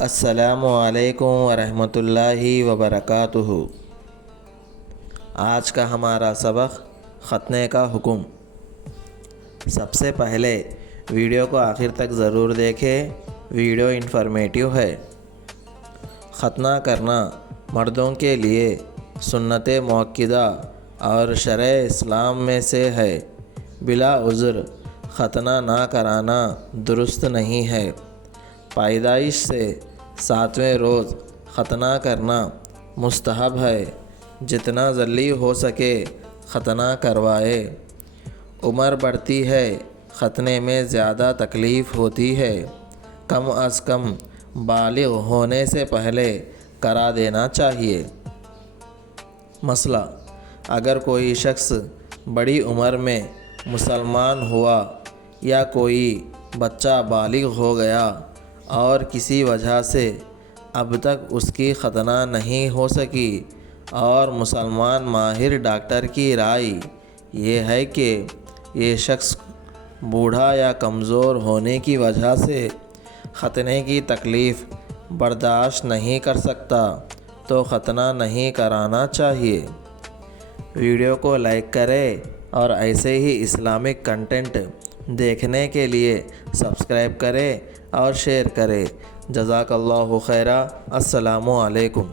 السلام علیکم ورحمۃ اللہ وبرکاتہ۔ آج کا ہمارا سبق ختنے کا حکم۔ سب سے پہلے ویڈیو کو آخر تک ضرور دیکھیں، ویڈیو انفارمیٹیو ہے۔ ختنہ کرنا مردوں کے لیے سنت مؤکدہ اور شرع اسلام میں سے ہے۔ بلا عذر ختنہ نہ کرانا درست نہیں ہے۔ پیدائش سے 7ویں روز ختنہ کرنا مستحب ہے۔ جتنا جلدی ہو سکے ختنہ کروائے۔ عمر بڑھتی ہے، ختنے میں زیادہ تکلیف ہوتی ہے، کم از کم بالغ ہونے سے پہلے کرا دینا چاہیے۔ مسئلہ: اگر کوئی شخص بڑی عمر میں مسلمان ہوا یا کوئی بچہ بالغ ہو گیا اور کسی وجہ سے اب تک اس کی ختنہ نہیں ہو سکی اور مسلمان ماہر ڈاکٹر کی رائے یہ ہے کہ یہ شخص بوڑھا یا کمزور ہونے کی وجہ سے ختنے کی تکلیف برداشت نہیں کر سکتا تو ختنہ نہیں کرانا چاہیے۔ ویڈیو کو لائک کریں اور ایسے ہی اسلامک کنٹینٹ دیکھنے کے لیے سبسکرائب کریں اور شیئر کریں۔ جزاک اللہ خیرا۔ السلام علیکم۔